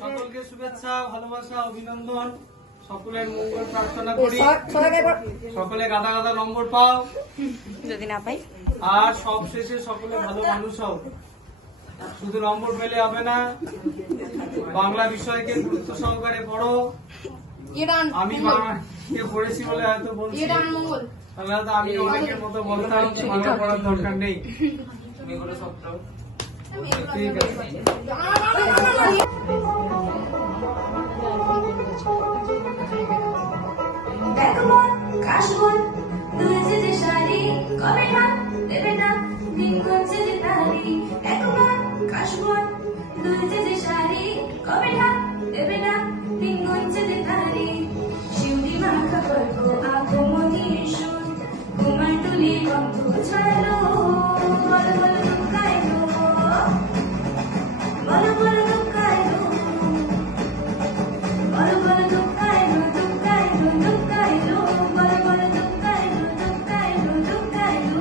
সকলকে শুভেচ্ছা, ভালোবাসা, অভিনন্দন। সকলের মঙ্গল প্রার্থনা করি। সকলে গাদা গাদা নম্বর পাও, যদি না পাই, আর সব শেষে সকলে ভালো মানুষ হও। শুধু নম্বর পেলে হবে না, বাংলা বিষয়কে গুরুত্ব সহকারে পড়ো। আমি বাংলা পড়েছি বলে হয়তো বলছি, তাহলে হয়তো আমি অনেকের মতো বলতাম বাংলা পড়ার দরকার নেই। ঠিক আছে। কবে না দেবে না দিন গঞ্জে যে তারি, একবার কাশবন দুলছে যে শাড়ি, কবে না দেবে না দিন গঞ্জে যে তারি। শিউলি মাখা গল্প আঁকো মনির সুর, কুমার তুলি গন্ধ ছড়ালো, বলো বলো দুঃখাইলো, বলো বলো দুঃখাইলো, বলো বলো দুঃখাইলো, দুঃখাইলো দুঃখাইলো, বলো বলো দুঃখাইলো, দুঃখাইলো দুঃখাইলো।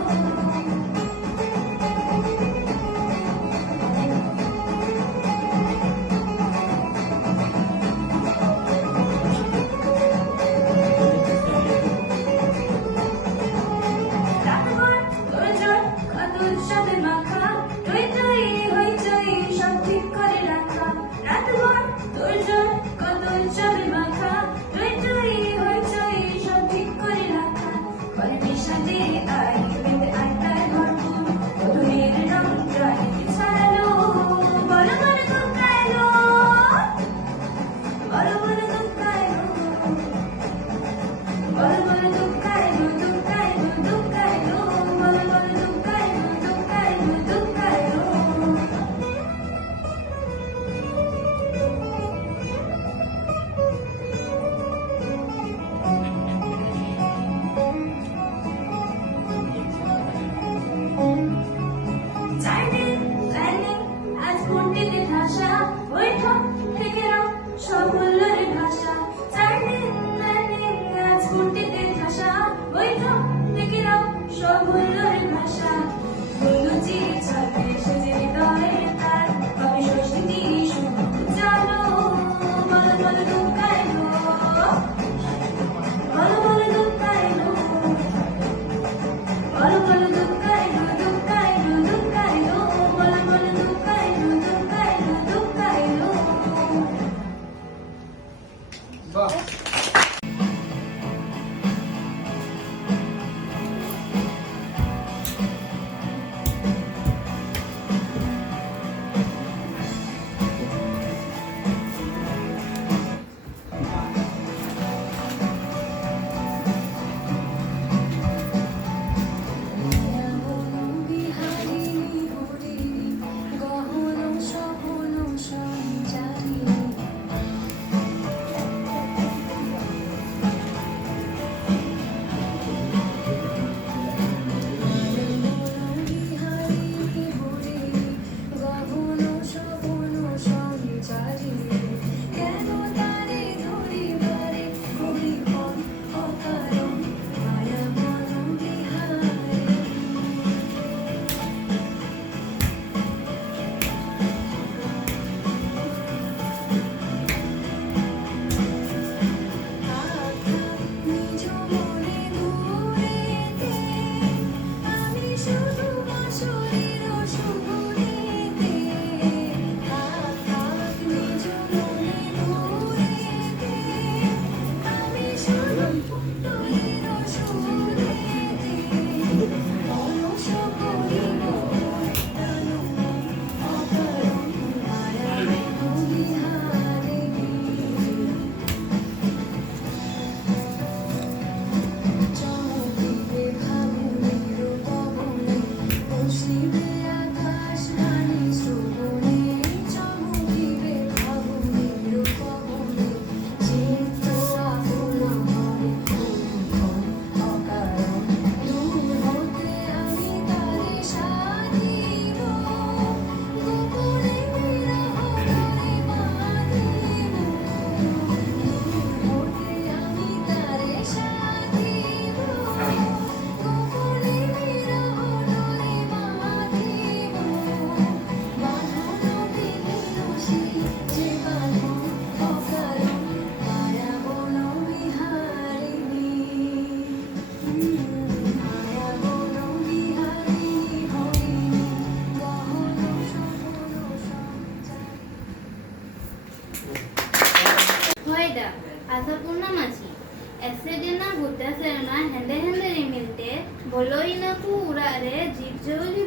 বলইনাকু উড়ারে জীবজলি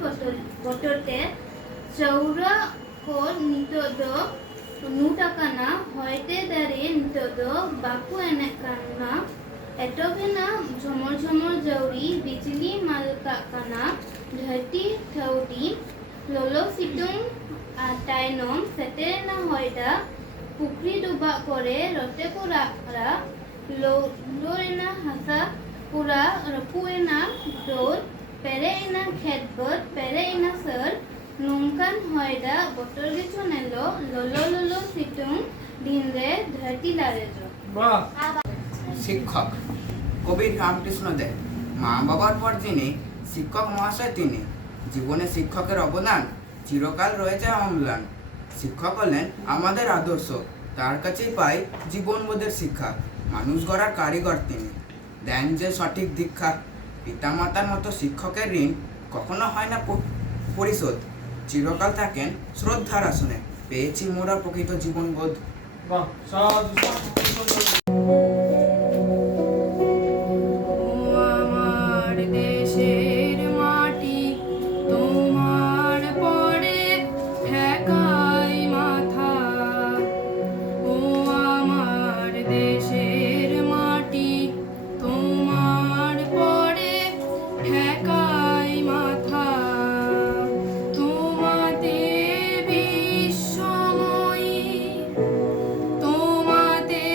বটতে চৌরা কো নিতদ নুটাকানা হয়তে দারে নিতদ বাকু এনেকানা এটবেনা ঝমর ঝমর জৌরি বিজলি মালকাকানা ধরতি ঠৌটি ললো সিটুং তাইনম সেতেরেনা হয়দা পুকুরি ডুবা করে রতে পুরা লোরেনা হাসা পুরা রপুয়েনা দোর পেরেইনা খেতবত পেরেইনা সর নুনকান হয়দা বটর গেছো নেলো ললো ললো সিটুং দিনরে ধরতি লারেজো। বাহ। শিক্ষক কবি রামকৃষ্ণ দেব। মা বাবার পর যিনি শিক্ষক মহাশয় তিনি। জীবনে শিক্ষকের অবদান চিরকাল রয়েছে অম্লান। শিক্ষক হলেন আমাদের আদর্শ, তার কাছেই পাই জীবনবোধের শিক্ষা। মানুষ গড়ার কারিগর তিনি, দেন যে সঠিক দীক্ষা। পিতামাতার মতো শিক্ষকের ঋণ কখনো হয় না পরিশোধ। চিরকাল থাকেন শ্রদ্ধার আসনে, পেয়েছি মোরা প্রকৃত জীবনবোধ। বাহ, সাধু সাধু। আমার দেশের মাটি তোমার পরে ঠেকাই মাথা। ও আমার দেশের মাটি তোমার পরে ঠেকাই মাথা। তোমাতে বিশ্বময়ী তোমাতে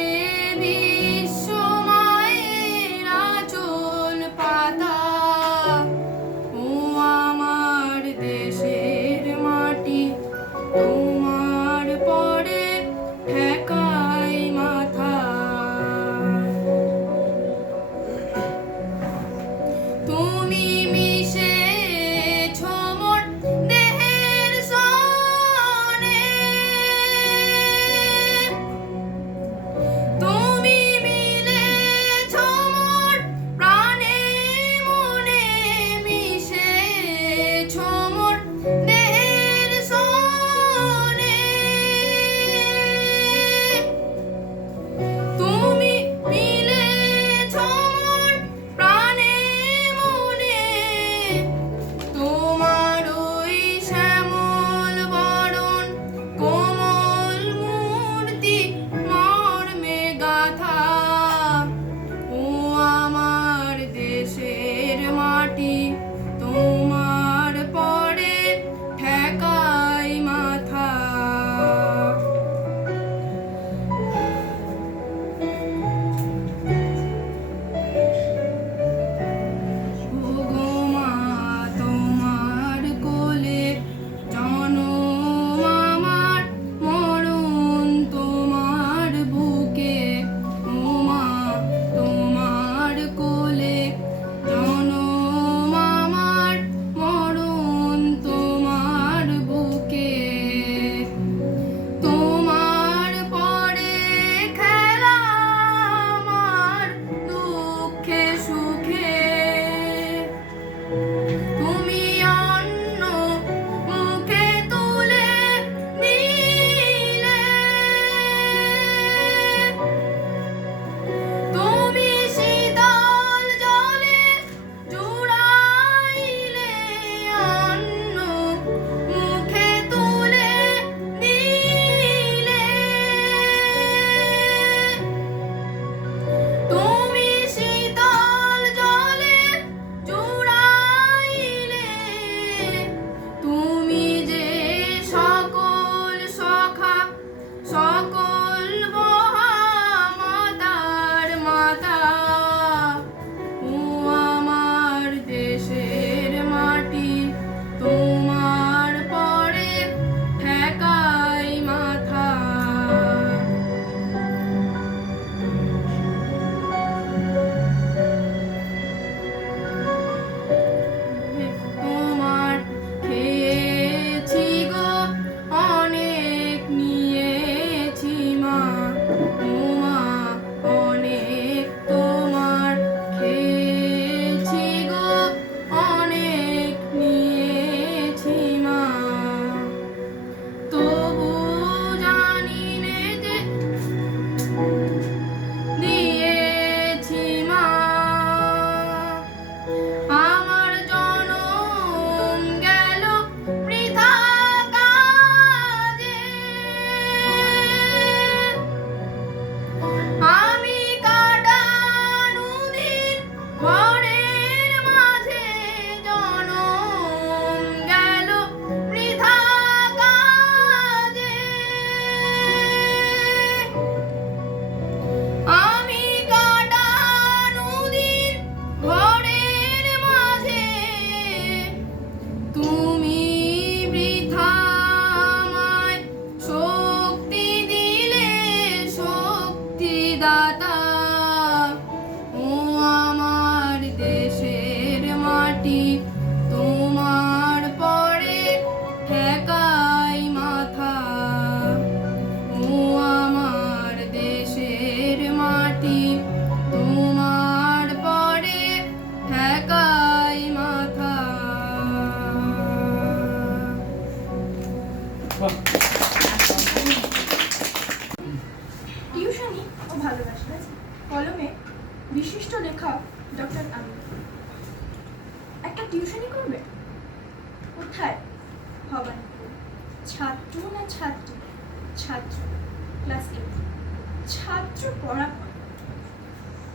পড়া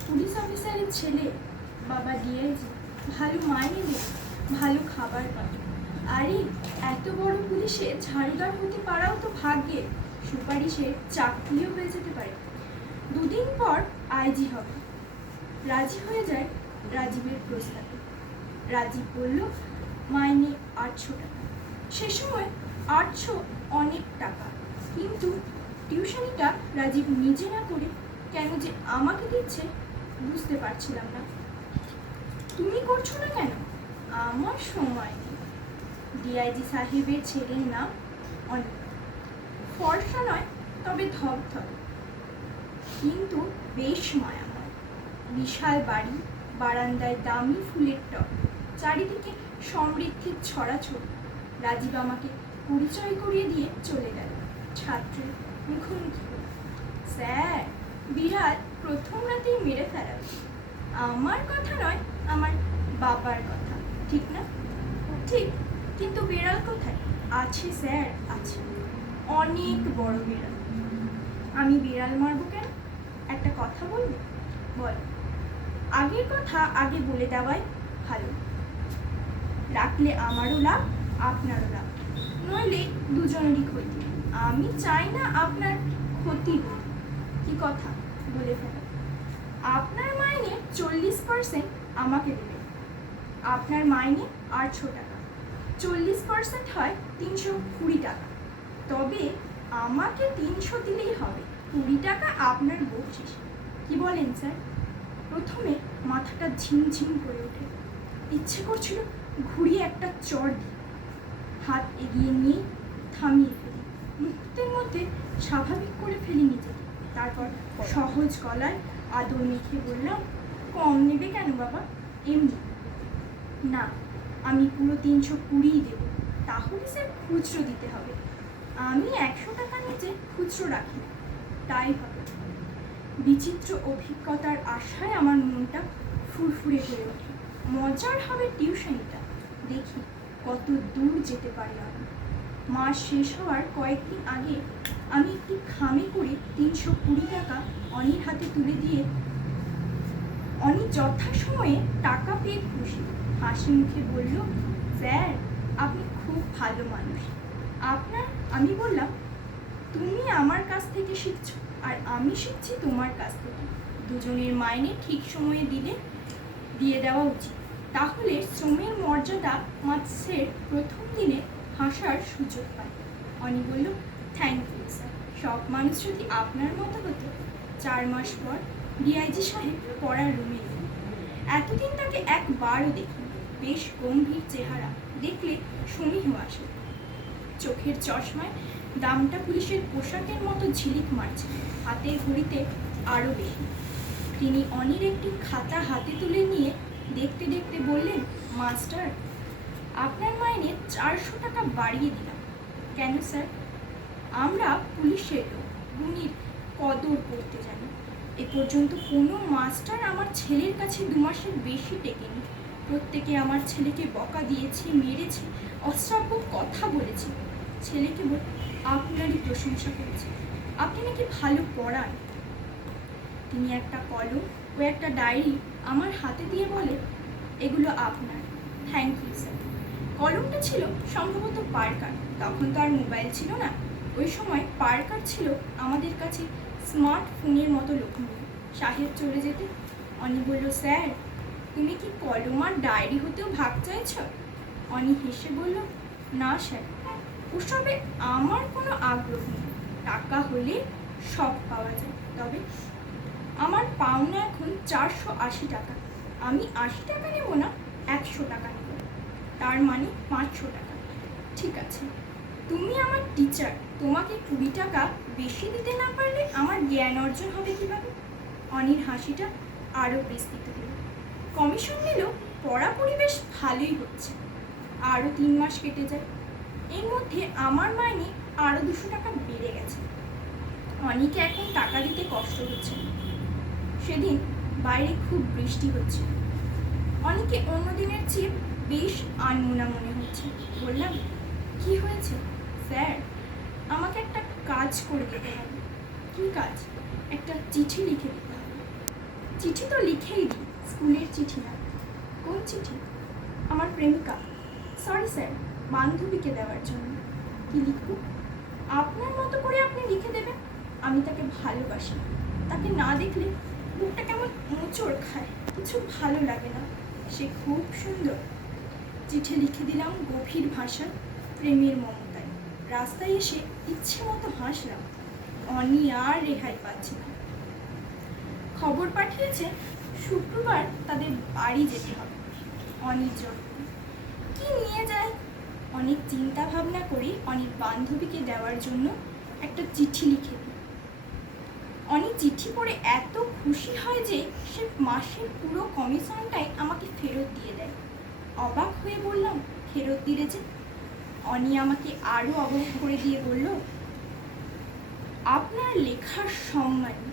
পুলিশ অফিসারের ছেলে, বাবা ডিআইজি, ভালো মাইনে দেয়, ভালো খাবার পায়। আরে এত বড় পুলিশে ঝাড়ুদার হতে পারাও তো ভাগ্যে, সুপারিশে চাকরিও হয়ে যেতে পারে। দুদিন পর আইজি হবে। রাজি হয়ে যায় রাজীবের প্রস্তাবে। রাজীব বলল মাইনে 800 টাকা। সে সময় 800 অনেক টাকা, কিন্তু টিউশনিটা রাজীব নিজে না করে কেন যে আমাকে দিচ্ছে বুঝতে পারছিলাম না। তুমি করছো না কেন? আমার সময় নেই। ডিআইজি সাহেবের ছেলের নাম অনিক, ফর্সা নয় তবে ধবধব, কিন্তু বেশ মায়াময়। বিশাল বাড়ি, বারান্দায় দামি ফুলের টব, চারিদিকে সমৃদ্ধির ছড়াছড়ি। রাজীব আমাকে পরিচয় করিয়ে দিয়ে চলে গেল। ছাত্রের মুখোমুখি হল। স্যার, বিড়াল প্রথম রাতেই মেরে ফেলা। আমার কথা নয়, আমার বাবার কথা, ঠিক না? ঠিক, কিন্তু বিড়াল কোথায়? আছে স্যার, আছে, অনেক বড় বিড়াল। আমি বিড়াল মারবো কেন? একটা কথা বলবে? বল। আগের কথা আগে বলে দেওয়াই ভালো, রাখলে আমারও লাভ, আপনারও লাভ, নইলে দুজনেরই ক্ষতি। আমি চাই না আপনার ক্ষতি হোক। কি কথা বলে ফেলো। আপনার মাইনে 40% আমাকে দেবে। আপনার মাইনে 800 টাকা, 40% হয় 320 টাকা। তবে আমাকে 300 দিলেই হবে, 20 টাকা আপনার বকশিস। কি বলেন স্যার? প্রথমে মাথাটা ঝিমঝিম করে ওঠে, ইচ্ছে করছিল ঘুরিয়ে একটা চড় দিই। হাত এগিয়ে নিয়ে থামিয়ে ফেলি, মুহূর্তের মধ্যে স্বাভাবিক করে ফেলি নিজেকে। তারপর সহজ গলায় আদর মেখে বললাম, কম নেবে কেন বাবা? এমনি না, আমি পুরো 320 দেব। তাহলে স্যার খুচরো দিতে হবে। আমি 100 টাকা নিচে খুচরো রাখি না। তাই হবে। বিচিত্র অভিজ্ঞতার আশায় আমার মনটা ফুরফুরে হয়ে ওঠে। মজার হবে টিউশনিটা, দেখি কত দূর যেতে পারি আমি। মাস শেষ হওয়ার কয়েকদিন আগে আমি একটি খামে করে 320 টাকা অনির হাতে তুলে দিয়ে অনি যথাসময়ে টাকা পেয়ে খুশি। হাসি মুখে বলল, স্যার আপনি খুব ভালো মানুষ। আপনার? আমি বললাম, তুমি আমার কাছ থেকে শিখছো আর আমি শিখছি তোমার কাছ থেকে। দুজনের মাইনে ঠিক সময়ে দিয়ে দেওয়া উচিত, তাহলে শ্রমের মর্যাদা মাসের প্রথম দিনে হাসার সুযোগ পায়। অনি বলল, থ্যাংক ইউ স্যার। সব মানুষ যদি আপনার মতো হতো। 4 মাস পর ডিআইজি সাহেব পড়ার রুমে এলেন। এতদিন তাকে একবারও দেখিনি। বেশ গম্ভীর চেহারা, দেখলে সমীহ আসে। চোখের চশমায় দামটা পুলিশের পোশাকের মতো ঝিলিক মারছে, হাতের ঘড়িতে আরও বেশি। তিনি অনির একটি খাতা হাতে তুলে নিয়ে দেখতে দেখতে বললেন, মাস্টার আপনার মাইনে 400 টাকা বাড়িয়ে দিলাম। কেন স্যার? আমরা পুলিশের লোক, গুণীর কদর করতে জানি। এ পর্যন্ত কোনো মাস্টার আমার ছেলের কাছে 2 মাসের বেশি টেকেনি। প্রত্যেকে আমার ছেলেকে বকা দিয়েছে, মেরেছে, অশ্রাব্য কথা বলেছে। ছেলেকে আপনারই প্রশংসা করেছে, আপনি নাকি ভালো পড়ান। তিনি একটা কলম ও একটা ডায়েরি আমার হাতে দিয়ে বলে, এগুলো আপনার। Thank you sir. কলমটা ছিল সম্ভবত পার্কার, তখন তো আর মোবাইল ছিল না। ওই সময় পার্কার ছিল আমাদের কাছে স্মার্টফোনের মতো লক্ষণীয়। সাহেব চলে যেতে অনি বলল, স্যার তুমি কি কলম আর ডায়েরি হতেও ভাগ চাইছ? অনি হেসে বলল, না স্যার, ওসবে আমার কোনো আগ্রহ নেই। টাকা হলে সব পাওয়া যায়। তবে আমার পাওনা এখন 480 টাকা। আমি 80 টাকা নেব না, 100 টাকা নেব। তার মানে 500 টাকা। ঠিক আছে, তুমি আমার টিচার, তোমাকে 20 টাকা বেশি দিতে না পারলে আমার জ্ঞান অর্জন হবে কিভাবে? অনির হাসিটা আরও বিস্তৃত হল। কমিশন নিলেও পড়াপড়ি বেশ ভালোই হচ্ছে। আরও 3 মাস কেটে যায়। এর মধ্যে আমার মাইনে আরও 200 টাকা বেড়ে গেছে। অনিকে এখন টাকা দিতে কষ্ট হচ্ছে। সেদিন বাইরে খুব বৃষ্টি হচ্ছে। অনিকে অন্য দিনের চেয়ে বেশ আনমনা মনে হচ্ছে। বললাম, কি হয়েছে? স্যার আমাকে একটা কাজ করে দিতে হবে। কি কাজ? একটা চিঠি লিখে দিতে হবে। চিঠি তো লিখেই দিই, স্কুলের চিঠি না। কোন চিঠি? আমার প্রেমিকা, সরি স্যার, বান্ধবীকে দেওয়ার জন্য। কি লিখব? আপনার মতো করে আপনি লিখে দেবেন। আমি তাকে ভালোবাসি, তাকে না দেখলে বুকটা কেমন মোচড় খায়, কিছু ভালো লাগে না। সে খুব সুন্দর। চিঠি লিখে দিলাম গভীর ভাষায়, প্রেমের মমতায়। রাস্তায় এসে ইচ্ছে মতো হাসলাম। অনি আর রেহাই পাচ্ছে না। খবর পাঠিয়েছে শুক্রবার তাদের বাড়ি যেতে হবে অনির জন্য। কি নিয়ে যায়? অনেক চিন্তা ভাবনা করে অনির বান্ধবীকে দেওয়ার জন্য একটা চিঠি লিখে দিই। অনি চিঠি পড়ে এত খুশি হয় যে সে মাসের পুরো কমিশনটাই আমাকে ফেরত দিয়ে দেয়। অবাক হয়ে বললাম, ফেরত দিলে যে? অনি আমাকে আরও অবাক করে দিয়ে বলল, আপনার লেখার সম্মানী।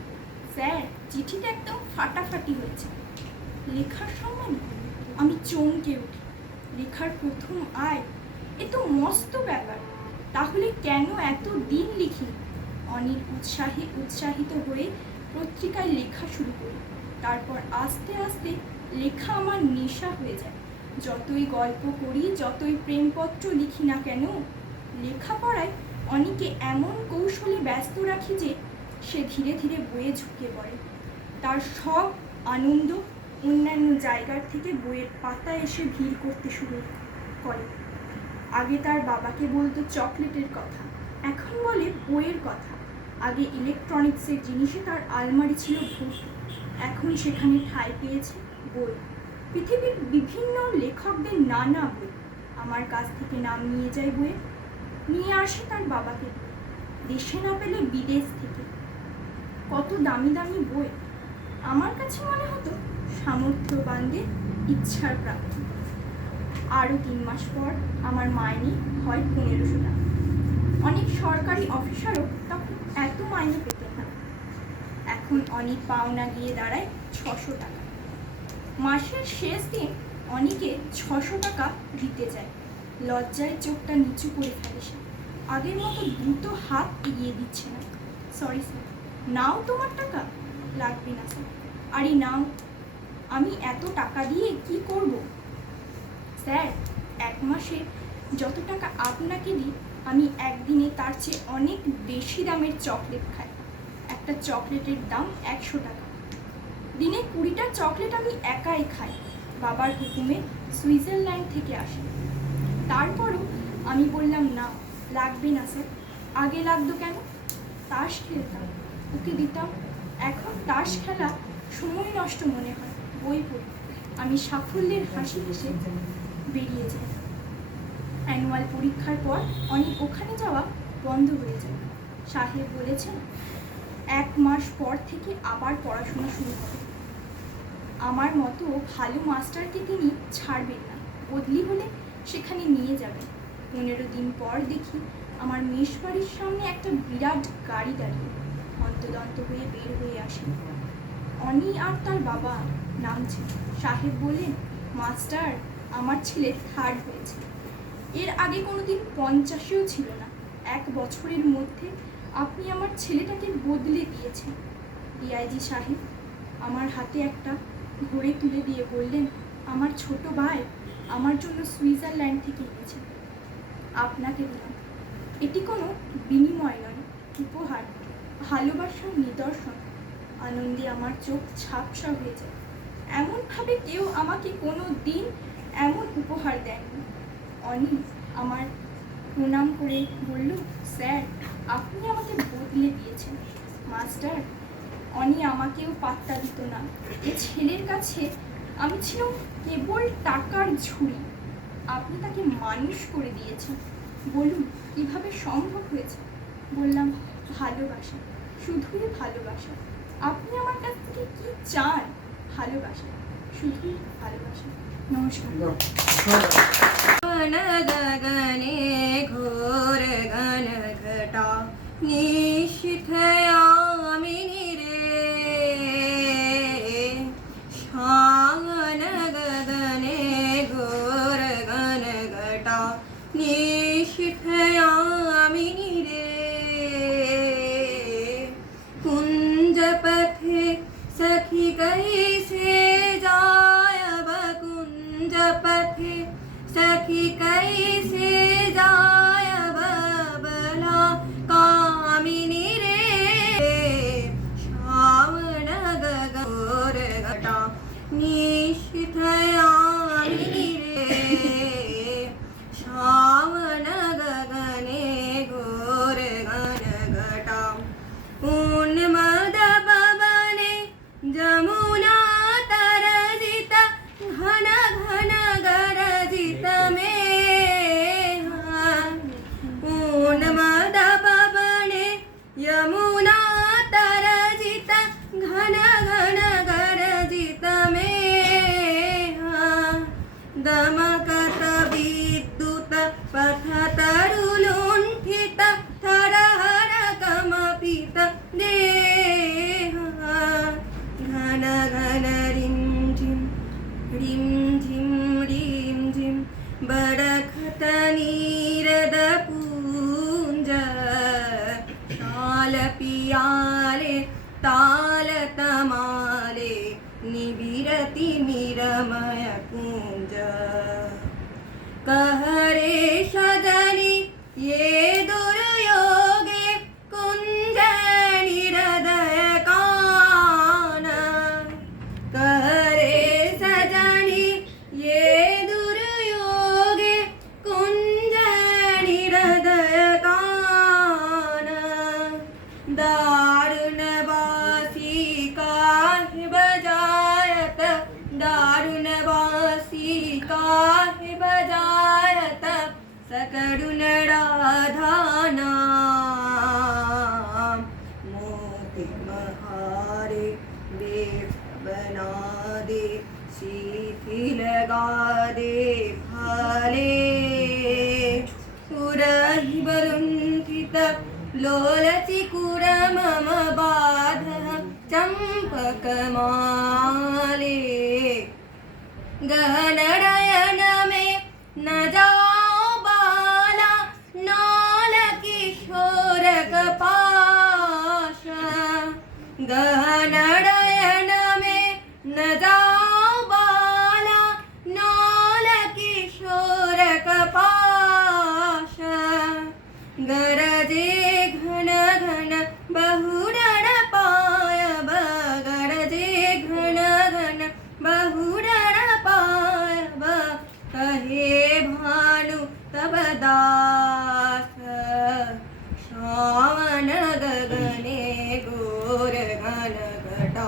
স্যার, চিঠিটা একদম ফাটাফাটি হয়েছে। লেখার সম্মানী? আমি চমকে উঠি। লেখার প্রথম আয়, এ তো মস্ত ব্যাপার। তাহলে কেন এত দিন লিখি? অনির উৎসাহিত হয়ে পত্রিকায় লেখা শুরু করি। তারপর আস্তে আস্তে লেখা আমার নেশা হয়ে যায়। যতই গল্প করি, যতই প্রেমপত্র লিখি না কেন, লেখাপড়ায় অনিকে এমন কৌশলে ব্যস্ত রাখি যে সে ধীরে ধীরে বইয়ে ঝুঁকে পড়ে। তার সব আনন্দ অন্যান্য জায়গার থেকে বইয়ের পাতায় এসে ভিড় করতে শুরু করে। আগে তার বাবাকে বলতো চকলেটের কথা, এখন বলে বইয়ের কথা। আগে ইলেকট্রনিক্সের জিনিসে তার আলমারি ছিল ভর্তি, এখন সেখানে ঠাঁই পেয়েছে বই। পৃথিবীর বিভিন্ন লেখকদের নানা বই। আমার কাছ থেকে নাম নিয়ে যায় বইয়ে, নিয়ে আসে তার বাবাকে দিয়ে। দেশে না পেলে বিদেশ থেকে কত দামি দামি বই। আমার কাছে মনে হতো সামর্থ্যবানদের ইচ্ছার প্রাপ্তি। আরও 3 মাস পর আমার মাইনে হয় 1500 টাকা। অনেক সরকারি অফিসারও তখন এত মাইনে পেতেন না। এখন অনেক পাওনা গিয়ে দাঁড়ায় 600 টাকা। মাসের শেষ দিন অনেকে 600 টাকা দিতে যায়। লজ্জায় চোখটা নিচু করে ফেলে সে। আগের মতো দ্রুত হাত এগিয়ে দিচ্ছে না। সরি স্যার, নাও তোমার টাকা। লাগবে না স্যার। আরে নাও, আমি এত টাকা দিয়ে কি করব? স্যার, 1 মাসে যত টাকা আপনাকে দিই, আমি একদিনে তার চেয়ে অনেক বেশি দামের চকলেট খাই। একটা চকলেটের দাম 100 টাকা। দিনে 20টা চকলেট আমি একাই খাই। বাবার হুকুমে সুইজারল্যান্ড থেকে আসে। তারপরও আমি বললাম না, লাগবে না স্যার। আগে লাগতো কেন? তাস খেলতাম, ওকে দিতাম। এখন তাস খেলা সময় নষ্ট মনে হয়, বই পড়ি। আমি সাফল্যের হাসি হেসে বেরিয়ে যাই। অ্যানুয়াল পরীক্ষার পর অনেক ওখানে যাওয়া বন্ধ হয়ে যায়। সাহেব বলেছেন 1 মাস পর থেকে আবার পড়াশোনা শুরু হবে। আমার মতো ভালো মাস্টারকে তিনি ছাড়বেন না, বদলি হলে সেখানে নিয়ে যাবেন। 15 দিন পর দেখি আমার মেষ বাড়ির সামনে একটা বিরাট গাড়ি দাঁড়িয়ে। হন্তদন্ত হয়ে বের হয়ে আসে। অনি আর তার বাবা নামছে। সাহেব বললেন, মাস্টার, আমার ছেলে 3rd হয়েছে। এর আগে কোনোদিন 50ও ছিল না। 1 বছরের মধ্যে আপনি আমার ছেলেটাকে বদলে দিয়েছেন। ডিআইজি সাহেব আমার হাতে একটা ঘড়ি তুলে দিয়ে বললেন, আমার ছোট ভাই আমার জন্য সুইজারল্যান্ড থেকে এনেছে, আপনাকে দিলাম। এটি কোনো বিনিময় নয়, উপহার, ভালোবাসার নিদর্শন। আনন্দে আমার চোখ ঝাপসা হয়ে যায়। এমনভাবে কেউ আমাকে কোনো দিন এমন উপহার দেয়নি। অনি আমার প্রণাম করে বলল, স্যার, আপনি আমাকে বদলে দিয়েছেন। মাস্টার, অনি আমাকেও পাত্তা দিত না। এ ছেলের কাছে আমি ছিলাম কেবল টাকার ঝুড়ি। আপনি তাকে মানুষ করে দিয়েছেন। বলুন, কিভাবে সম্ভব হয়েছে? বললাম, ভালোবাসা, শুধুই ভালোবাসা। আপনি আমার কাছ থেকে কি চান? ভালোবাসা, শুধুই ভালোবাসা। নমস্কার। गगने घोर घन घटा निशिथयामिनी रे शान गगने घोर घन घटा निशिथयामिनी रे कुंज पथे सखी कैसे जाय बबला कामिनी रे श्रावण गगोर घटा निशिथयामिनी रे श्रावण गगने घोर घन घटा उन्मद पवने जमुना तरजित घन घन गरजित में उन्मद पवने यमुना तरजित घन घन गरजित में दमकत विद्युत पथ तरुलुण्ठित थरहर कमपित देह घन घन रिं झिं बरखत नीरद पूंज शाल पियाले ताल तमाले निबिरति निरमय कुंज कहरे सजनी ये दुर्योगे कुंज निरदय कान कहरे सजनी ये दुर्योगे कुंज निरदय कान दारुण बासी काहे बजायत दारुण बासी काहे बजायत सकरुण राधा नाम मोती महारे बेट बना दे सीथी लगा दे भाले सुरहि बलुंठित लोलचि कुर मम बाध चंपक माले गहन नयन में न जाओ बाला नाल किशोर कपाश गहन नयन में न जाओ बाला नाल किशोर कपाश गरजे घन घन बहुरण पाय गरजे घन घन बहुरण पाय कहे भानु तब दास श्रावण गगने घोर घन घटा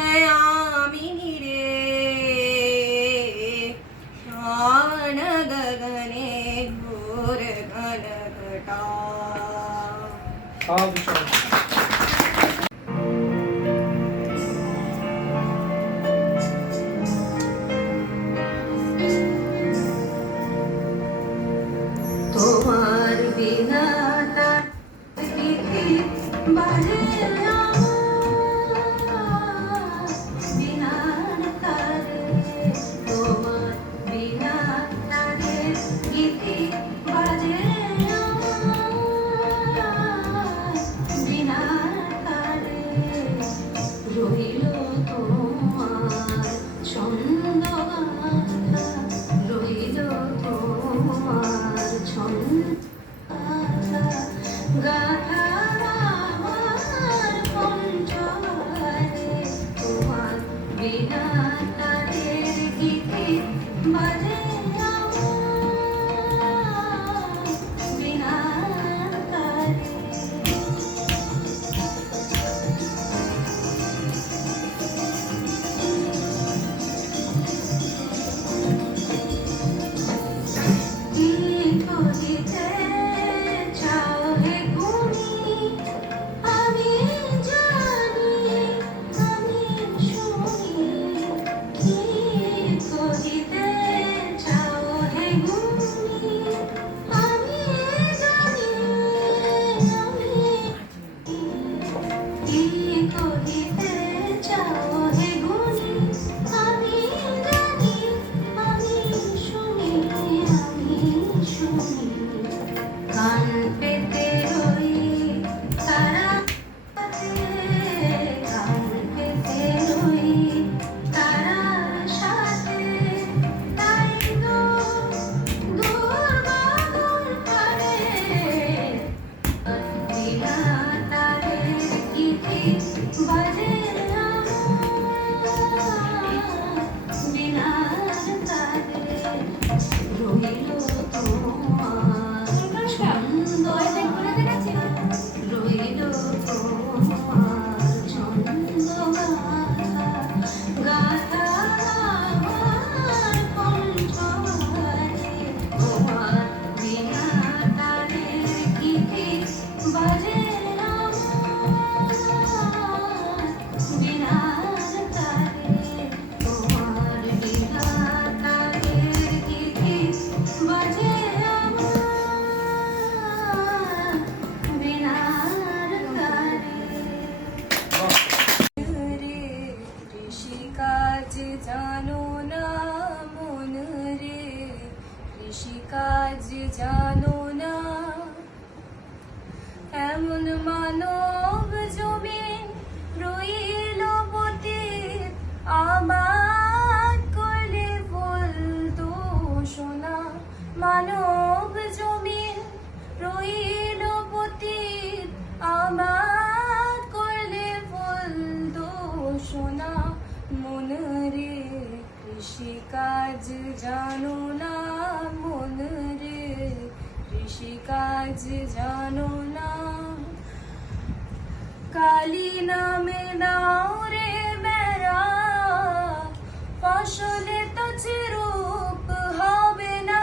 निशिथयामिनी रे श्रावण गगने घोर घन घटा हाँ विशाल তোমার বিনা তার তিথি বাজে বিনার তারে তোমার বিনা তারে গীতি বাজে বিনার তারে রইল তোমার ছন্দ রইল তোমার ছন্দ গাথা আমার কণ্ঠে তোমার বিনা তারের গীতি বাজে বিনা তারে খোঁজিতে চাও হে গুণী আমি জানি আমি শুনি কি খোঁজিতে জানো না এমন মানব জমিন রইল পতিত আমার কোলে বলতো সোনা মানব জমিন রইল পতিত আমার কোলে বলতো সোনা মন রে কৃষিকাজ জানো না মন রে কৃষিকাজ জানো না কালী নামে নাও রে বেড়া ফসলে তো চিরূপ হবে না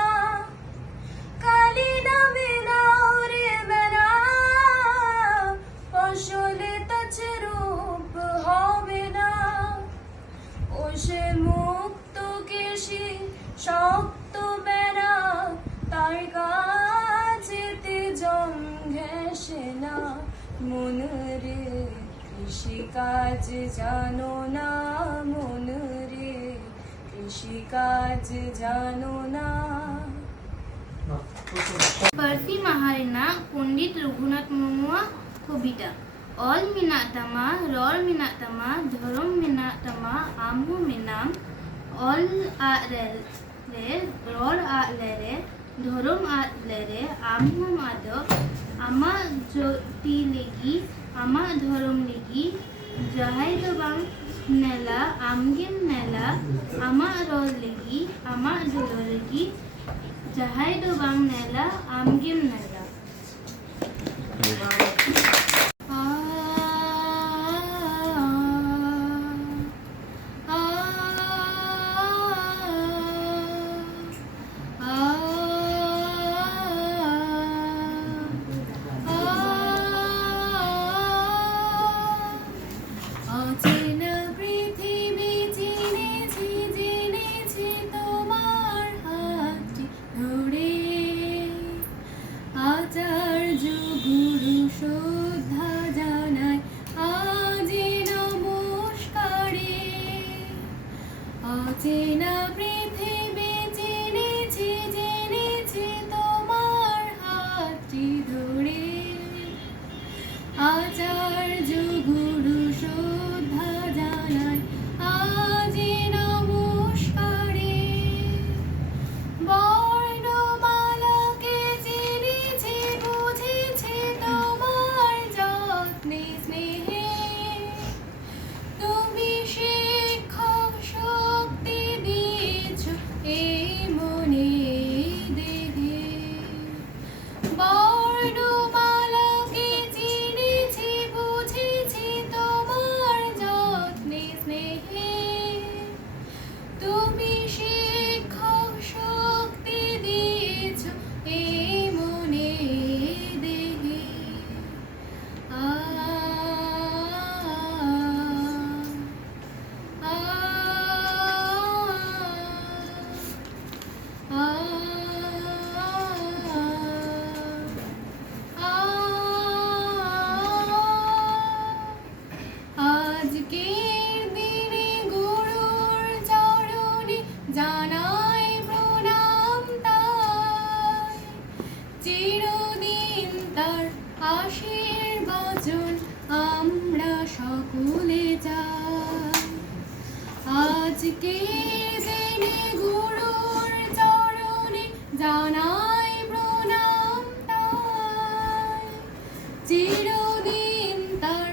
কালী নামে নাও রে বেড়া ফসলে তো চিরূপ হবে না ও সে মুক্ত কেশি শক্ত বেড়া তার কাছেতে জম ঘেঁষে না মন রে কৃষিকাজ জানো না মন রে কৃষিকাজ জানো না Parsi Maharina Pundit Raghunath Murmuwa Kobita All Minak Tama Rol Minak Tama Dhorom Minak Tama Amhu Minam All Atlere Rol Atlere Dhorom Atlere Amhu Mado Ama Joti Legi Ama Dhorom Legi Jahai Do Bang Nela Amgim Nela Ama Rol Legi Ama Dholo Legi Jahai do bang nela amgim nela অচেনা পৃথিবী চিনেছি জেনেছি তোমার হাতটি ধরে আচার্য গুরু শ্রদ্ধা জানাই আজি নমস্কারে অচেনা পৃথিবী চিনেছি জেনেছি তোমার হাতটি ধরে আচার্য গুরু শ্রদ্ধা জানাই আজি নমস্কারে বর্ণমালাকে চিনেছি বুঝেছি তোমার যত্নে স্নেহে তুমি শিক্ষক শক্তি দিয়েছ এই মনে দেহে বর্ণমালাকে চিনেছি বুঝেছি তোমার যত্নে স্নেহে তুমি শিক্ষক শক্তি দিয়েছ এই মনে দেহে আ আ আজকের দিনে গুরুর চরণে জানাই প্রণাম তাই চিরদিন তার আশীর্বাচন আমরা সকলে চাই আজকের দিনে গুরুর চরণে জানাই প্রণাম তাই চিরদিন তার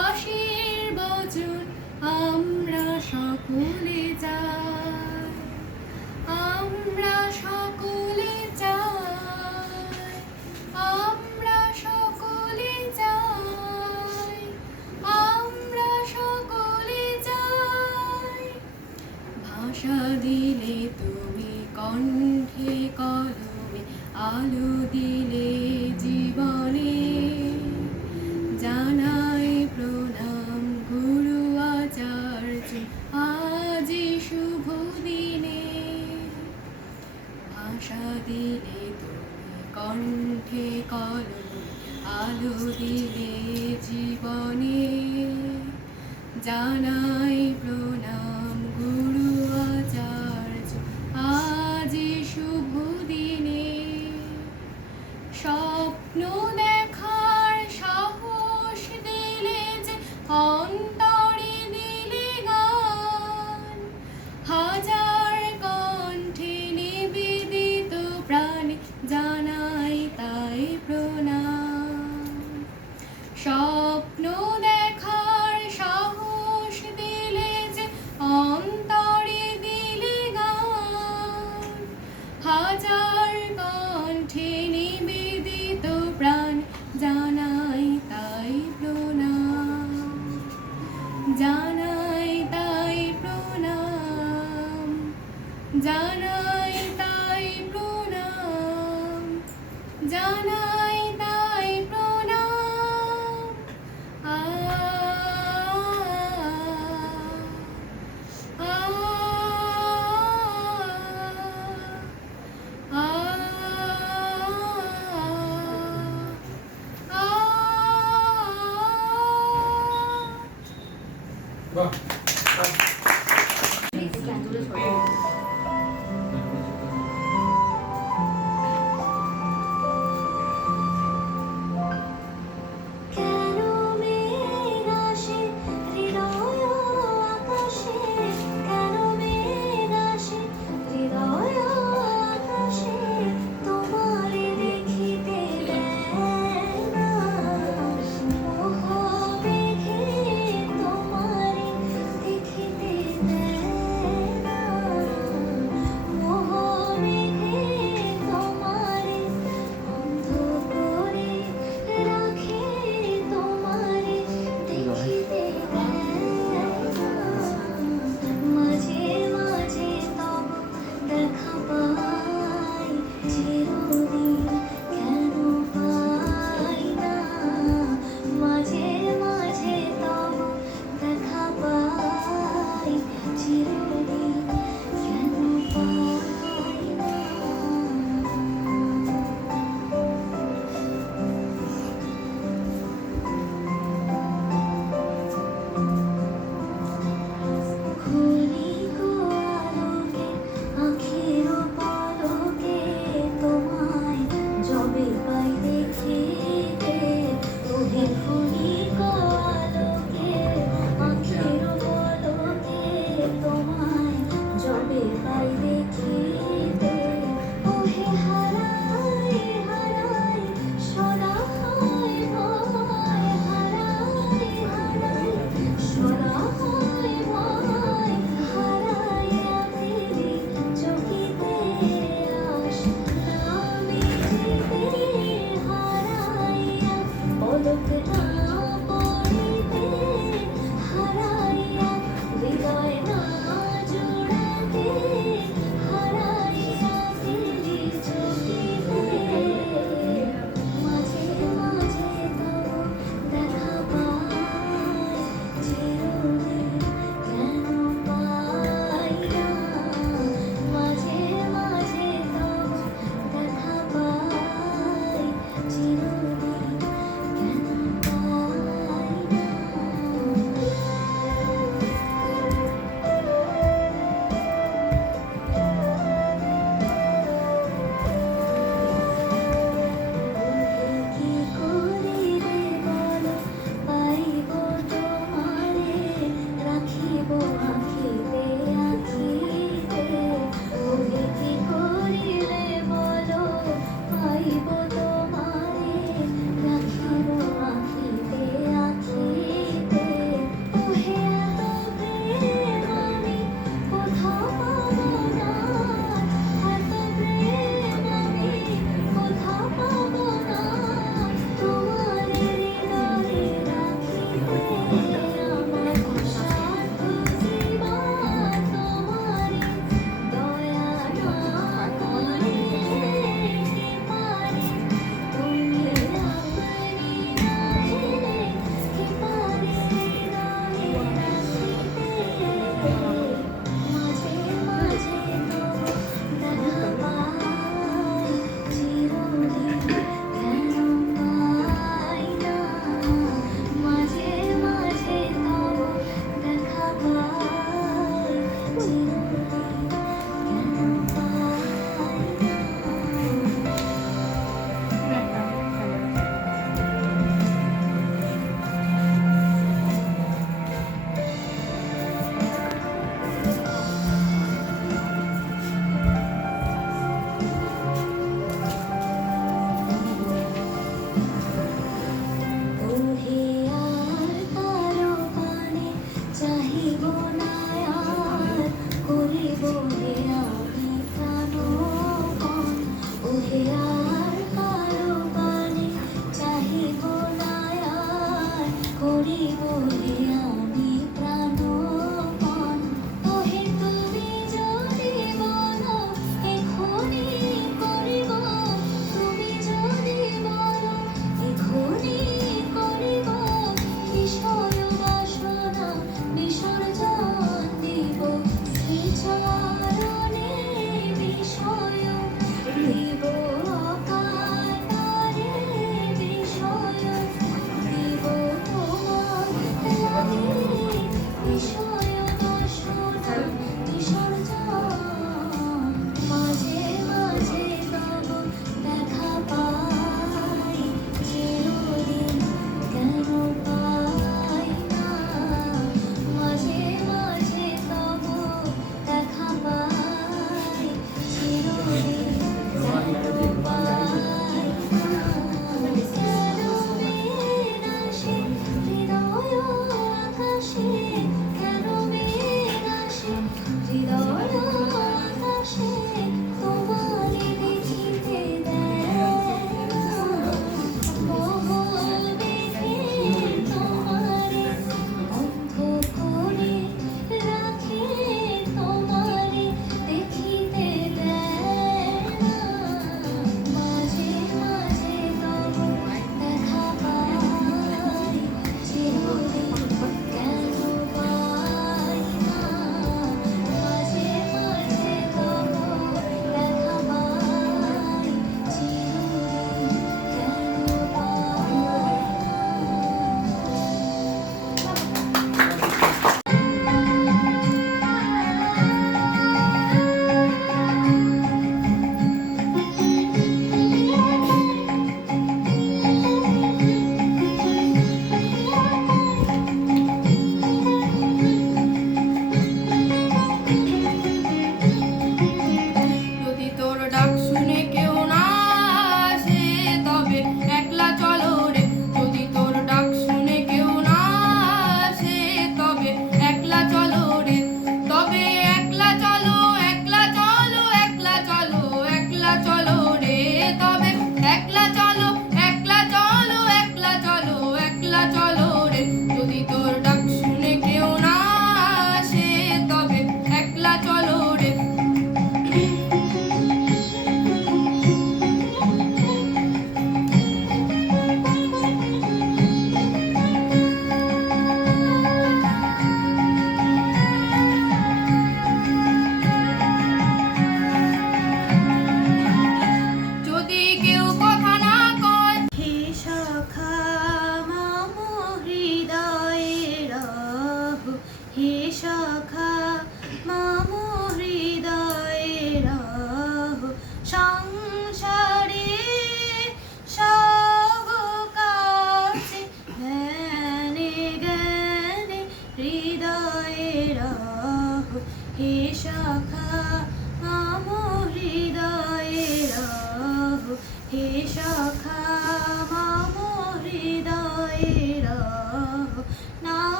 আশীর্বাচন আমরা সকলে চাই আমরা সকলে চাই আমরা সকলে চাই আমরা সকলে চাই ভাষা দিলে তুমি কণ্ঠে কলমে আলো দিলে জীবনে জানাই প্রণাম গুরু আচার্য আজ শুভ দিনে ভাষা দিলে তুমি কণ্ঠে কলমে আলো দিলে জীবনে জানাই প্রণাম গুরু আচার্য আজ শুভ দিনে জানাই তাই প্রণাম, জানাই তাই প্রণাম। আ আ আ বাহ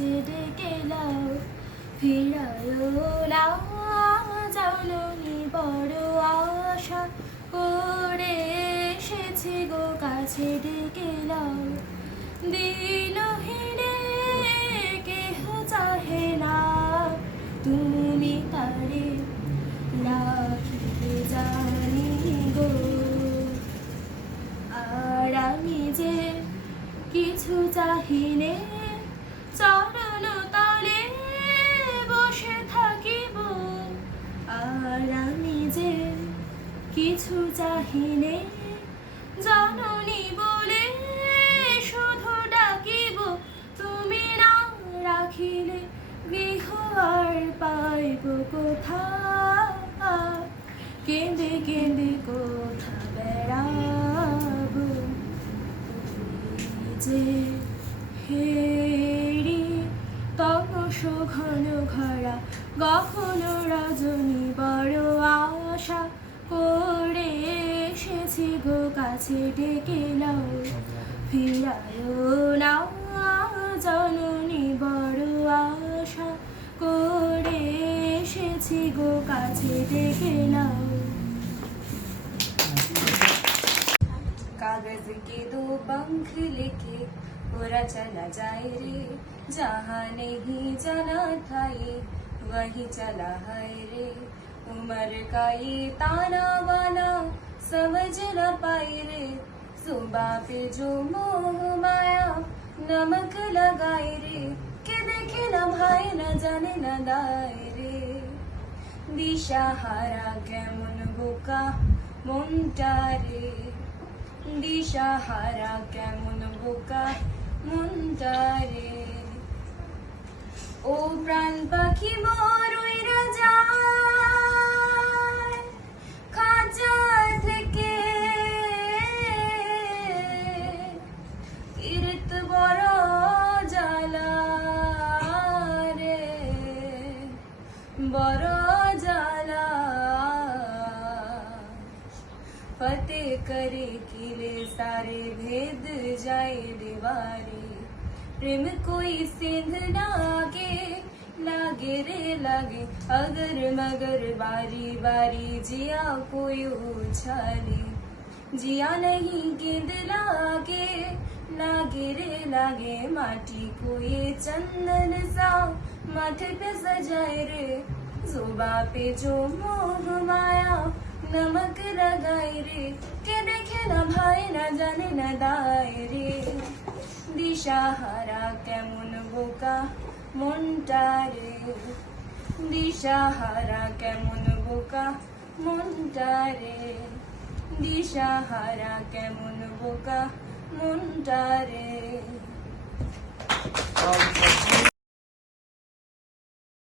কাছে ডেকে নাও, ফিরায়ো না জাননি বড় আশা করে এসেছি গো কাছে ডেকে নাও। দিনহীনে কেহ চাহে না, তুমি তারে রাখিতে জানি গো। আর আমি যে কিছু চাহিনে চরণ তলে বসে থাকিব, আর আমি যে কিছু চাহিনে জননী বলে শুধু ডাকিব। তুমি না রাখিলে গৃহ আর পাইব কোথা, কেঁদে কেঁদে কোথা বেড়াব। যে হেরি তপস ঘন ঘরা কখনো রজনী বড় আশা করে এসেছি গো কাছে ডেকে নাও, ফিরায়ো না জননী বড় আশা করে এসেছি গো কাছে ডেকে নাও। कागज के दो पंख लेके उड़ा चला जाए रे, जहाँ नहीं जाना था ये वहीं चला है रे। उम्र का ये ताना बाना समझ न पाए रे, सुबह पे जो मोह माया नमक लगाए रे। के देखे न भाई न जाने न दाए रे, दिशा हारा केमन बोका মনটা রে, দিশা হারা কেমন বোকা মনটা রে। ও প্রাণ পাখি বড়ই রাজায় খাঁচা থেকে তীর্থ বড় জ্বালা রে, বড় জ্বালা। फतेह करे किले सारे भेद जाए दीवारे, प्रेम कोई सिंध लागे लागे रे लागे। अगर मगर बारी बारी जिया कोई उछाले, जिया नहीं गेंद लागे लागे रे लागे। माटी कोई चंदन सा माथे पे सजाए रे, जुबा पे जो मोह माया नमक लगाए रे। के देखे न भाई न जाने न दाए रे, दिशा हारा केमन बोका মনটা রে, দিশা হারা কেমন বোকা মনটা রে, দিশা হারা কেমন বোকা মনটা রে।